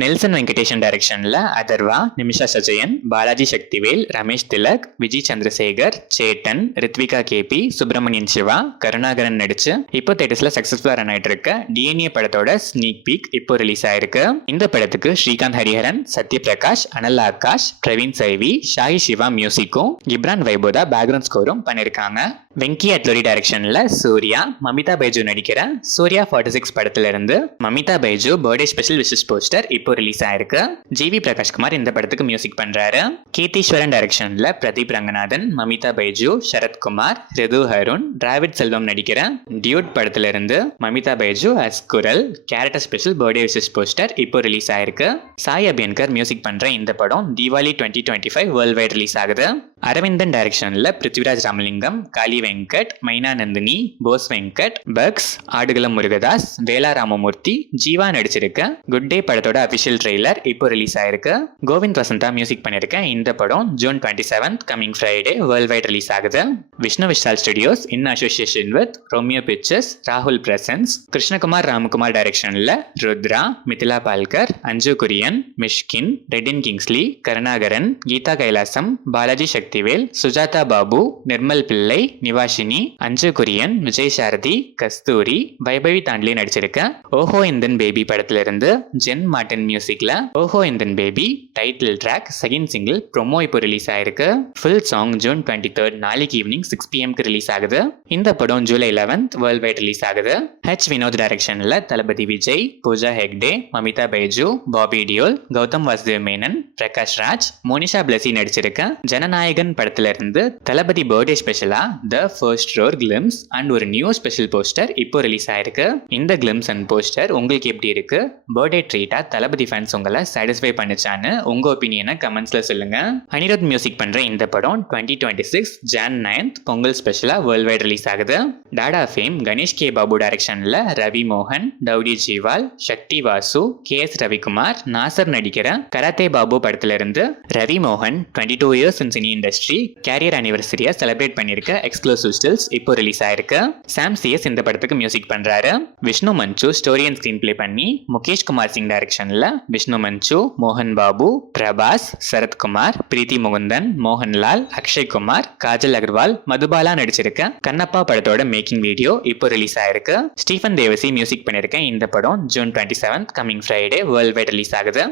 Nelson Venkatesan டைரக்ஷன்ல Atharva, Nimisha Sajayan, Balaji Sakthivel, Ramesh Tilak, Vijay Chandrasekhar, Satan, Rithvika KP, Subramanian Siva, Karunakaran நடிச்சு இப்போ தேட்டர்ஸ்ல சக்சஸ்ஃபுல்லா ரன் ஆயிட்டு இருக்க டிஎன்ஏ படத்தோட ஸ்னீக் பீக் இப்போ ரிலீஸ் ஆயிருக்கு. இந்த படத்துக்கு ஸ்ரீகாந்த் ஹரிஹரன், சத்யபிரகாஷ், அனல் ஆகாஷ், பிரவீன் சைவி, ஷாஹி சிவா மியூசிக்கும் கிப்ரான் வைபோதா பேக்ரவுண்ட் ஸ்கோரும் பண்ணிருக்காங்க. வெங்கி அட்லோரி டைரக்ஷன்ல சூர்யா, மமிதா பைஜு நடிக்கிற சூர்யா 46 படத்துல இருந்து Mamitha Baiju birthday special wishes poster இப்போ ரிலீஸ் ஆயிருக்கு. ஜிவி பிரகாஷ்குமார் இந்த படத்துக்கு மியூசிக் பண்றாரு. கீர்த்தீஸ்வரன் டைரக்ஷன்ல பிரதீப் ரங்கநாதன், மமிதா பைஜு, சரத்குமார், ரிது அருண், டிராவிட் செல்வம் நடிக்கிற டியூட் படத்துல இருந்து மமிதா பைஜு அஸ் குரல் character special birthday wishes poster இப்போ ரிலீஸ் ஆயிருக்கு. சாய் அபியன்கர் மியூசிக் பண்ற இந்த படம் தீபாவளி 2025 வேர்ல்ட் வைட் ரிலீஸ் ஆகுது. அரவிந்தன் டைரக்ஷன்ல பிருத்விராஜ் ராமலிங்கம், காளி வெங்கட், மைனா நந்தினி, போஸ் வெங்கட், பக்ஸ், ஆடுகளம் முருகதாஸ், வேலா ராமமூர்த்தி, ஜீவா நடிச்சிருக்க குட் டே படத்தோட அபிஷியல் ட்ரெய்லர் இப்போ ரிலீஸ் ஆயிருக்கு. கோவிந்த் வசந்தா மியூசிக் பண்ணிருக்க இந்த படம் June 27 coming Friday world wide release ஆகுது. Vishnu Vishal studios in association with Romeo pictures, ராகுல் பிரசன்ஸ், கிருஷ்ணகுமார் ராமகுமார் டைரக்ஷன்ல ருத்ரா, மிதிலா பால்கர், அஞ்சு குரியன், மிஷ்கின், ரெடின் கிங்ஸ்லி, கருணாகரன், கீதா கைலாசம், பாலாஜி சக்திவேல், சுஜாதா பாபு, நிர்மல் பிள்ளை, நிவாஷினி, அஞ்சு குரியன், விஜய் சாரதி, கஸ்தூரி, வைபவி தாண்ட்லி நடிச்சிருக்க ஓஹோ இந்தன் பேபி படத்துல இருந்து ஜென் மார்டின் மியூசிக்ல ஓஹோ இந்தன் baby title track second single promo இப்போ ரிலீஸ் ஆயிருக்கு. ஃபுல் சாங் ஜூன் 23 நாளைக்கு ஈவினிங் 6 PM ரிலீஸ் ஆகுது. இந்த படம் ஜூலை 11 வேர்ல்ட் வைட் ரிலீஸ் ஆகுது. ஹெச் வினோத் டைரக்ஷன்ல தளபதி விஜய், பூஜா ஹெக்டே, மமிதா பைஜு, பாபி டியோல், கௌதம் வாசுதேவ் மேனன், பிரகாஷ் ராஜ், மோனிஷா பிளஸி நடிச்சிருக்க ஜனநாயகன் படத்துல இருந்து தளபதி பர்த்டே ஸ்பெஷலா the first roar glimpse and ஒரு நியூ ஸ்பெஷல் போஸ்டர் இப்போ ரிலீஸ் ஆயிருக்கு. இந்த கிளிம்ஸ் அண்ட் போஸ்டர் உங்களுக்கு எப்படி இருக்கு? பர்த்டே ட்ரீட்டா தளபதி ஃபேன்ஸ் உங்களை சாட்டிஸ்ஃபை பண்ணிச்சான்னு உங்க ஒப்பீனியனை கமெண்ட்ஸ்ல சொல்லுங்க. அனிருத் மியூசிக் பண்ற இந்த படம் 2026 Jan 9 பொங்கல் ஸ்பெஷலா வேர்ல்ட் வைட் ரிலீஸ் ஆகுது. டாடா ஃபேம் கணேஷ் கே பாபு டைரக்ஷன்ல ரவி மோகன், டவுடி ஜீவால், சக்தி வாசு, KS ரவிக்குமார், நாசர் நடிக்கிற கராத்தே பாபு படத்துல இருந்து ரவி மோகன் 22 years in cine industry career அனிவர்சரியை செலிப்ரேட் பண்ணிருக்க எக்ஸ்க்ளூசிவ் ஸ்டில்ஸ் இப்போ ரிலீஸ் ஆயிருக்கு. சாம் CS இந்த படத்துக்கு மியூசிக் பண்றாரு. Vishnu Manchu story and screenplay பண்ணி முகேஷ் குமார் சிங் டைரக்ஷன்ல விஷ்ணு மஞ்சு, மோகன் பாபு, பிரபாஸ், சரத்குமார், பிரீத்தி முகுந்தன், மோகன்லால், அக்ஷய் குமார், காஜல் அகர்வால், மதுபாலா நடிச்சிருக்க கண்ணப்பா படத்தோட மேக்கிங் வீடியோ இப்போ ரிலீஸ் ஆயிருக்கு. ஸ்டீஃபன் தேவசி மியூசிக் பண்ணிருக்க இந்த படம் June 27 coming Friday world wide release ஆகுது.